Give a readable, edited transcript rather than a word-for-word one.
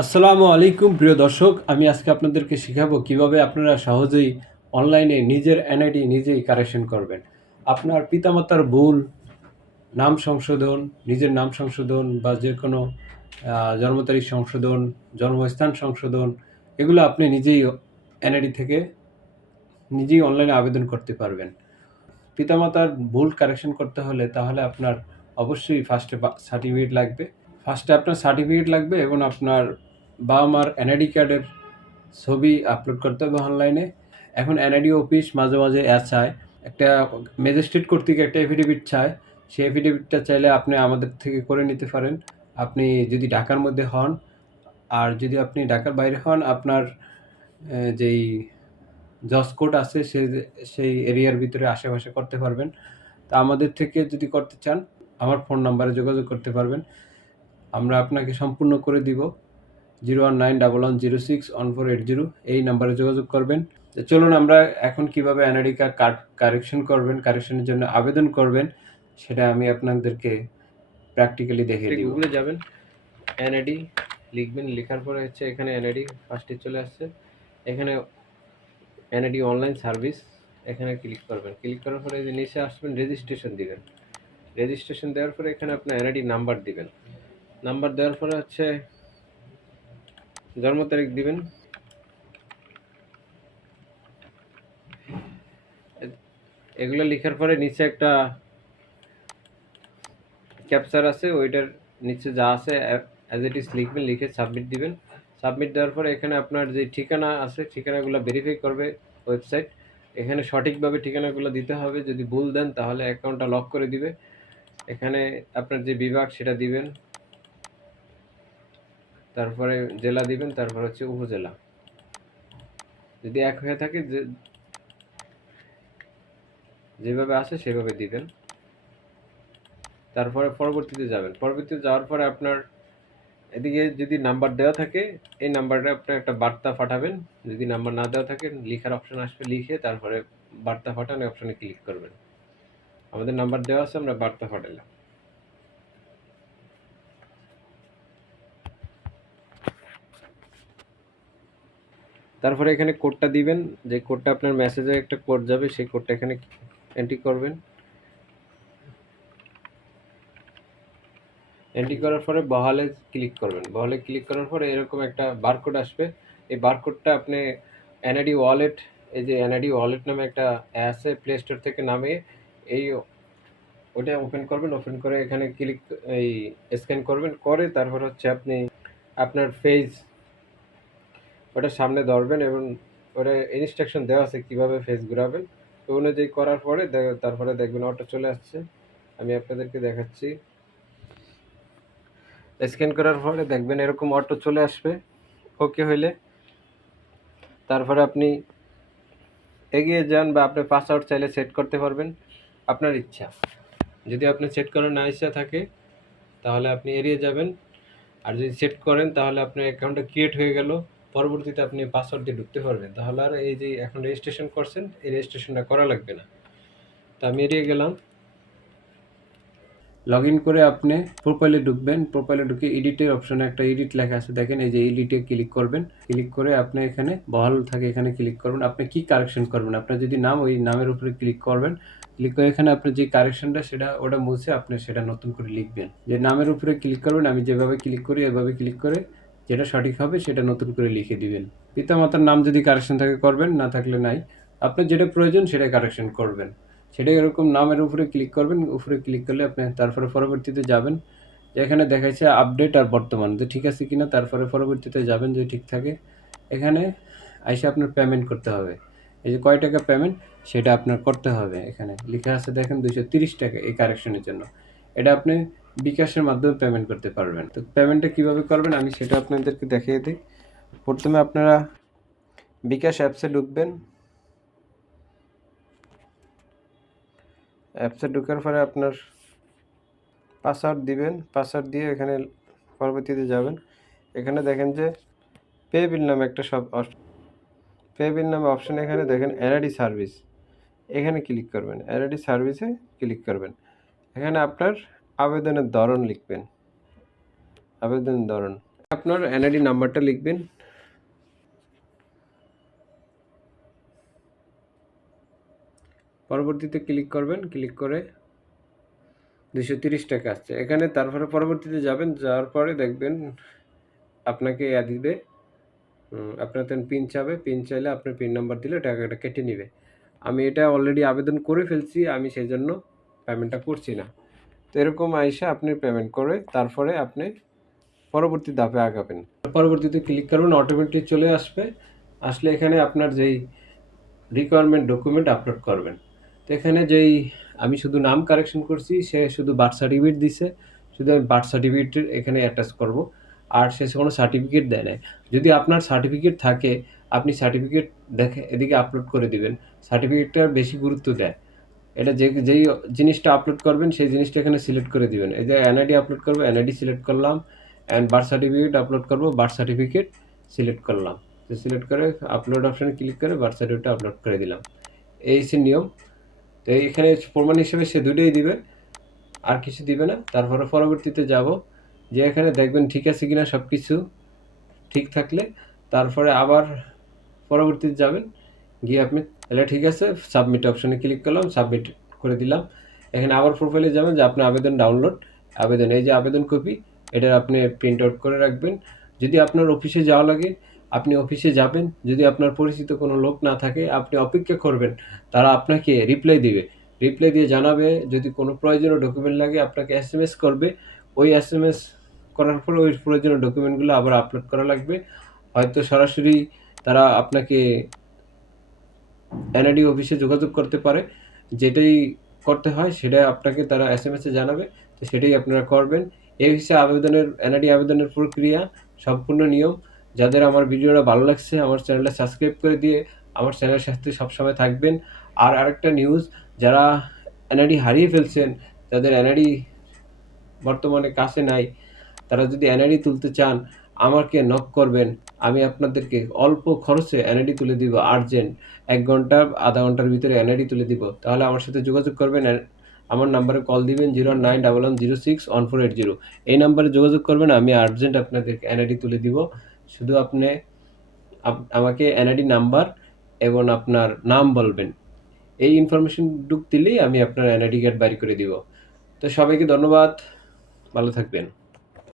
আসসালামু আলাইকুম প্রিয় দর্শক, আমি আজকে আপনাদেরকে শেখাবো কিভাবে আপনারা সহজেই অনলাইনে নিজের এনআইডি নিজেই কারেকশন করবেন। আপনার পিতামাতার ভুল, নাম সংশোধন, নিজের নাম সংশোধন বা যে কোনো জন্ম তারিখ সংশোধন, জন্মস্থান সংশোধন, এগুলো আপনি নিজেই এনআইডি থেকে নিজেই অনলাইনে আবেদন করতে পারবেন। পিতামাতার ভুল কারেকশন করতে হলে তাহলে আপনার অবশ্যই ফার্স্টে সার্টিফিকেট লাগবে। ফার্স্টে আপনার সার্টিফিকেট লাগবে এবং আপনার বাবা মার এনআইডি কার্ডের ছবি আপলোড করতে হবে অনলাইনে। এখন এনআইডি অফিস মাঝে মাঝে চায় একটা ম্যাজিস্ট্রেট কর্তৃক একটা এফিডেভিট চায়। সেই এফিডেভিটটা চাইলে আপনি আমাদের থেকে করে নিতে পারেন। আপনি যদি ঢাকার মধ্যে হন, আর যদি আপনি ঢাকার বাইরে হন, আপনার যেই জজ কোর্ট আছে সেই এরিয়ার ভিতরে আশেপাশে করতে পারবেন। তা আমাদের থেকে যদি করতে চান, আমার ফোন নাম্বারে যোগাযোগ করতে পারবেন। আমরা আপনাকে সম্পূর্ণ করে দিব। 01911061480 এই নাম্বারে যোগাযোগ করবেন। তো চলুন আমরা এখন কিভাবে এনআইডি কার্ড কারেকশন করবেন, কারেকশনের জন্য আবেদন করবেন, সেটা আমি আপনাদেরকে প্র্যাকটিক্যালি দেখিয়ে দিব। গুগলে যাবেন, এনআইডি লিখবেন, লেখার পরে হচ্ছে এখানে এনআইডি ফার্স্টে চলে আসছে। এখানে এনআইডি অনলাইন সার্ভিস, এখানে ক্লিক করবেন। ক্লিক করার পরে যে নিচে আসবেন রেজিস্ট্রেশন দিবেন। রেজিস্ট্রেশন দেওয়ার পরে এখানে আপনার এনআইডি নাম্বার দিবেন। নাম্বার দেওয়ার পরে হচ্ছে জন্ম তারিখ দিবেন। এগুলো লেখার পরে নিচে একটা ক্যাপচার আছে, ওইটার নিচে যা আছে অ্যাজ ইট ইজ লিখবেন, লিখে সাবমিট দিবেন। সাবমিট দেওয়ার পরে এখানে আপনার যে ঠিকানা আছে ঠিকানাগুলো ভেরিফাই করবে ওয়েবসাইট। এখানে সঠিকভাবে ঠিকানাগুলো দিতে হবে, যদি ভুল দেন তাহলে অ্যাকাউন্টটা লক করে দিবে। এখানে আপনার যে বিভাগ সেটা দিবেন, তারপরে জেলা দিবেন, তারপর হচ্ছে উপজেলা। যদি এক হয়ে থাকে যেভাবে আছে সেভাবে দিবেন। তারপরে পরবর্তীতে যাবেন। পরবর্তীতে যাওয়ার পরে আপনার এদিকে যদি নাম্বার দেওয়া থাকে এই নাম্বারটা আপনি একটা বার্তা পাঠাবেন। যদি নাম্বার না দেওয়া থাকে লিখার অপশন আসবে, লিখে তারপরে বার্তা পাঠানো অপশনে ক্লিক করবেন। আমাদের নাম্বার দেওয়া আছে, আমরা বার্তা পাঠালাম। তারপরে এখানে কোডটা দিবেন, যে কোডটা আপনার মেসেজে একটা কোড যাবে, সেই কোডটা এখানে এন্ট্রি করবেন। এন্ট্রি করার পরে বহালে ক্লিক করবেন। বহালে ক্লিক করার পরে এরকম একটা বারকোড আসবে। এই বারকোডটা আপনি এনআইডি ওয়ালেট, এই যে এনআইডি ওয়ালেট নামে একটা আছে, প্লে স্টোর থেকে নামিয়ে এই ওটা ওপেন করবেন। ওপেন করে এখানে ক্লিক এই স্ক্যান করবেন, করে তারপর হচ্ছে আপনি আপনার ফেস ওটা সামনে ধরবেন এবং ওটা ইনস্ট্রাকশন দেওয়া আছে কীভাবে ফেস ঘুরাবেন। তো অনুযায়ী করার পরে তারপরে দেখবেন অটো চলে আসছে। আমি আপনাদেরকে দেখাচ্ছি। স্ক্যান করার পরে দেখবেন এরকম অটো চলে আসবে। ওকে হইলে তারপরে আপনি এগিয়ে যান, বা আপনি পাসওয়ার্ড চাইলে সেট করতে পারবেন, আপনার ইচ্ছা। যদি আপনি সেট করার না ইচ্ছা থাকে তাহলে আপনি এড়িয়ে যাবেন। আর যদি সেট করেন তাহলে আপনার অ্যাকাউন্টটা ক্রিয়েট হয়ে গেল। পরবর্তীতে আপনি পাসওয়ার্ড দিয়ে ঢুকতে পারবেন। তাহলে আর এই যে এখন রেজিস্ট্রেশন করছেন, এই রেজিস্ট্রেশনটা করা লাগবে না। তো আমি এড়িয়ে গেলাম। লগ ইন করে আপনি প্রোফাইলে ঢুকবেন। প্রোফাইলে ঢুকে এডিটের অপশনে একটা এডিট লেখা আছে, দেখেন এই যে এডিটে ক্লিক করবেন। ক্লিক করে আপনি এখানে বহাল থাকে এখানে ক্লিক করবেন। আপনি কি কারেকশন করবেন, আপনার যদি নাম, ওই নামের উপরে ক্লিক করবেন। ক্লিক করে এখানে আপনি যে কারেকশনটা সেটা ওটা মুছে আপনি সেটা নতুন করে লিখবেন। যে নামের উপরে ক্লিক করবেন, আমি যেভাবে ক্লিক করি এভাবে ক্লিক করে যেটা সঠিক হবে সেটা নতুন করে লিখে দিবেন। পিতামাতার নাম যদি কারেকশন থাকে করবেন, না থাকলে নাই। আপনার যেটা প্রয়োজন সেটাই কারেকশন করবেন। সেটাই এরকম নামের উপরে ক্লিক করবেন। উপরে ক্লিক করলে আপনি তারপরে পরবর্তীতে যাবেন, এখানে দেখাচ্ছে আপডেট আর বর্তমান যে ঠিক আছে কিনা। তারপরে পরবর্তীতে যাবেন যদি ঠিক থাকে। এখানে আইসা আপনার পেমেন্ট করতে হবে। এই যে কয় টাকা পেমেন্ট সেটা আপনার করতে হবে। এখানে লেখা আছে দেখেন 230 টাকা এই কারেকশনের জন্য। এটা আপনি বিকাশের মাধ্যমে পেমেন্ট করতে পারবেন। তো পেমেন্টটা কীভাবে করবেন আমি সেটা আপনাদেরকে দেখিয়ে দিই। প্রথমে আপনারা বিকাশ অ্যাপসে ঢুকবেন। অ্যাপসে ঢোকার পরে আপনার পাসওয়ার্ড দিবেন। পাসওয়ার্ড দিয়ে এখানে পরবর্তীতে যাবেন। এখানে দেখেন যে পে বিল নামে একটা পে বিল নামে অপশন, এখানে দেখেন এনআইডি সার্ভিস, এখানে ক্লিক করবেন। এনআইডি সার্ভিসে ক্লিক করবেন। এখানে আপনার আবেদনের ধরন লিখবেন, আবেদনের ধরন। আপনার এনআইডি নাম্বারটা লিখবেন, পরবর্তীতে ক্লিক করবেন, ক্লিক করে 230 টাকা আসছে এখানে। তারপরে পরবর্তীতে যাবেন, যাওয়ার পরে দেখবেন আপনাকে দিবে, আপনার পিন চাবে, পিন চাইলে আপনার পিন নাম্বার দিলে টাকাটা কেটে নেবে। আমি এটা অলরেডি আবেদন করে ফেলছি, আমি সেই জন্য পেমেন্টটা করছি না। তো এরকম আইসা আপনি পেমেন্ট করে তারপরে আপনি পরবর্তী ধাপে আগাবেন। পরবর্তীতে ক্লিক করবেন, অটোমেটিক চলে আসবে। আসলে এখানে আপনার যেই রিকোয়ারমেন্ট ডকুমেন্ট আপলোড করবেন, তো এখানে যেই আমি শুধু নাম কারেকশন করছি, সে শুধু বার্থ সার্টিফিকেট দিছে, শুধু আমি বার্থ সার্টিফিকেট এখানে অ্যাটাচ করব, আর সে কোনো সার্টিফিকেট দেয় না। যদি আপনার সার্টিফিকেট থাকে, আপনি সার্টিফিকেট দেখে এদিকে আপলোড করে দিবেন, সার্টিফিকেটটার বেশি গুরুত্ব দেয়। এটা যেই জিনিসটা আপলোড করবেন সেই জিনিসটা এখানে সিলেক্ট করে দিবেন। এই যে এনআইডি আপলোড করবো, এনআইডি সিলেক্ট করলাম, অ্যান্ড বার্থ সার্টিফিকেট আপলোড করবো, বার্থ সার্টিফিকেট সিলেক্ট করলাম। তো সিলেক্ট করে আপলোড অপশানে ক্লিক করে বার্থ সার্টিফিকেটটা আপলোড করে দিলাম। এই সে নিয়ম। তো এখানে প্রমাণ হিসেবে সে দুটোই দিবে, আর কিছু দিবে না। তারপরে পরবর্তীতে যাব, যে এখানে দেখবেন ঠিক আছে কিনা, সব কিছু ঠিক থাকলে তারপরে আবার পরবর্তীতে যাবেন, গিয়ে আপনি তাহলে ঠিক আছে, সাবমিট অপশানে ক্লিক করলাম, সাবমিট করে দিলাম। এখানে আবার প্রোফাইলে যাবেন, যে আপনার আবেদন ডাউনলোড, আবেদন এই যে আবেদন কপি, এটা আপনি প্রিন্ট আউট করে রাখবেন। যদি আপনার অফিসে যাওয়া লাগে, আপনি অফিসে যাবেন। যদি আপনার পরিচিত কোনো লোক না থাকে, আপনি অপেক্ষা করবেন, তারা আপনাকে রিপ্লাই দিবে, রিপ্লাই দিয়ে জানাবে। যদি কোনো প্রয়োজনীয় ডকুমেন্ট লাগে আপনাকে এসএমএস করবে, ওই এসএমএস করার পরে ওই প্রয়োজনীয় ডকুমেন্টগুলো আবার আপলোড করা লাগবে। হয়তো সরাসরি তারা আপনাকে এনআইডি অফিসে যোগাযোগ করতে পারে, যেটাই করতে হয় সেটা আপনাকে তারা এসএমএসে জানাবে, তো সেটাই আপনারা করবেন। এই হচ্ছে এনআইডি আবেদনের প্রক্রিয়া, সম্পূর্ণ নিয়ম। যাদের আমার ভিডিওটা ভালো লাগছে, আমার চ্যানেলটা সাবস্ক্রাইব করে দিয়ে আমার চ্যানেলের সাথে সবসময় থাকবেন। আর আরেকটা নিউজ, যারা এনআইডি হারিয়ে ফেলছেন, যাদের এনআইডি বর্তমানে কাছে নাই, তারা যদি এনআইডি তুলতে চান, আমাকে নক করবেন। আমি আপনাদেরকে অল্প খরচে এনআইডি তুলে দিব, আর্জেন্ট 1 ঘন্টা আধা ঘন্টার ভিতরে এনআইডি তুলে দিব। তাহলে আমার সাথে যোগাযোগ করবেন, আমার নাম্বারে কল দিবেন 0911061480। এই নাম্বারে যোগাযোগ করবেন, আমি আর্জেন্ট আপনাদেরকে এনআইডি তুলে দিব। শুধু আপনি আমাকে এনআইডি নাম্বার এবং আপনার নাম বলবেন, এই ইনফরমেশন দিলেই আমি আপনার এনআইডি কার্ড বাড়ি করে দিব। তো সবাইকে ধন্যবাদ, ভালো থাকবেন।